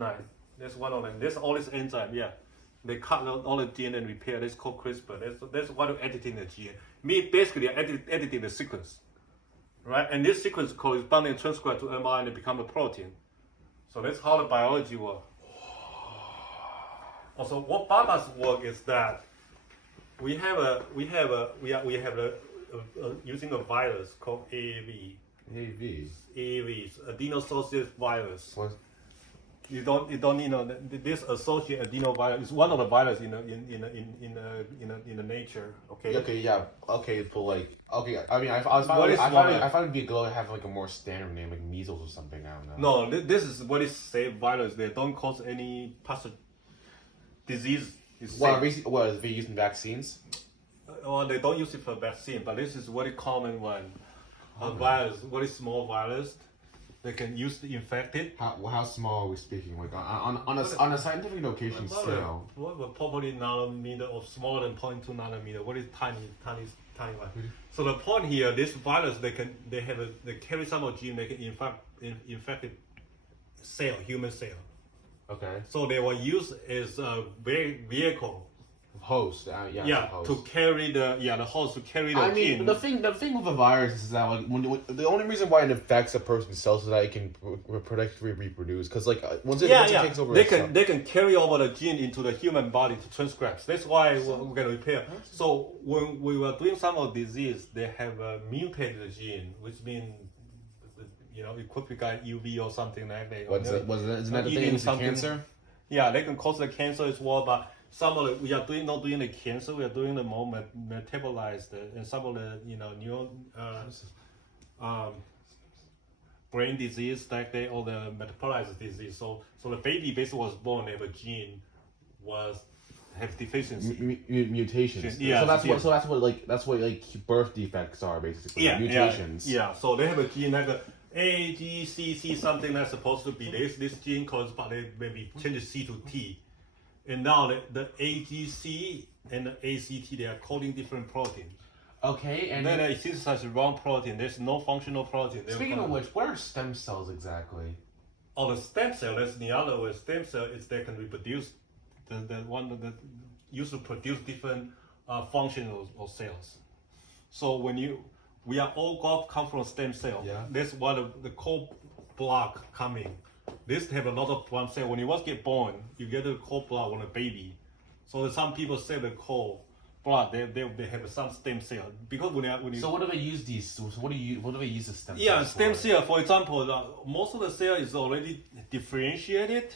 Nice. That's one of them. There's all this enzyme, yeah. They cut out all the gene and repair. That's called CRISPR. That's what editing the gene. Basically editing the sequence, right? And this sequence corresponding transcribe to mRNA and become a protein. So that's how the biology works. Also, what Baba's work is that we are using a virus called AAV. AAV, adeno-associated virus. What? You don't this associated adenovirus is one of the viruses in the nature. Okay. Okay, yeah, okay, but like, okay, I mean, I find it'd be good to have like a more standard name, like measles or something. I don't know. No, this is what is safe virus. They don't cause any disease. What are they using vaccines? Well, they don't use it for vaccine, but this is very common one. A virus, very small virus. They can use to infect it. How small are we speaking? Like on a scientific notation scale? Probably nanometer or smaller than 0.2 nanometer. What is tiny one? So the point here, this virus they carry some of gene. They can infect cell, human cell. Okay. So they were used as a vehicle. Host, host. To carry the host to carry the gene. The thing with a virus is that like when the only reason why it affects a person's cells is that it can reproduce. Because like once it takes over, they can carry over the gene into the human body to transcribe. That's why we're gonna repair. So when we were doing some of disease, they have mutated gene, which means it could be got UV or something like that. Isn't that the thing with cancer? Yeah, they can cause the cancer as well, but some of we are not doing the cancer. We are doing the more metabolized, and some of the brain disease like that, or the metabolized disease. So the baby basically was born with a gene have deficiency mutations. Yeah. So that's what birth defects are basically. Yeah, mutations. Yeah. So they have a gene like A, G, C, C something that's supposed to be this gene corresponds, they maybe change the C to T. And now the AGC and the ACT, they are coding different proteins. Okay, and then they synthesize the wrong protein. There's no functional protein. Speaking of which, what are stem cells exactly? Oh, the stem cell, that's the other way. Stem cell is they can reproduce the one that used to produce different functional cells. So we are all come from stem cell. Yeah. That's what the cord block coming. This have a lot of one cell. When you get born, you get the cord blood on a baby. So some people say the cord blood they have some stem cell because when you. So what do they use these? So what do they use the stem cells? Yeah, stem cell. For example, most of the cell is already differentiated.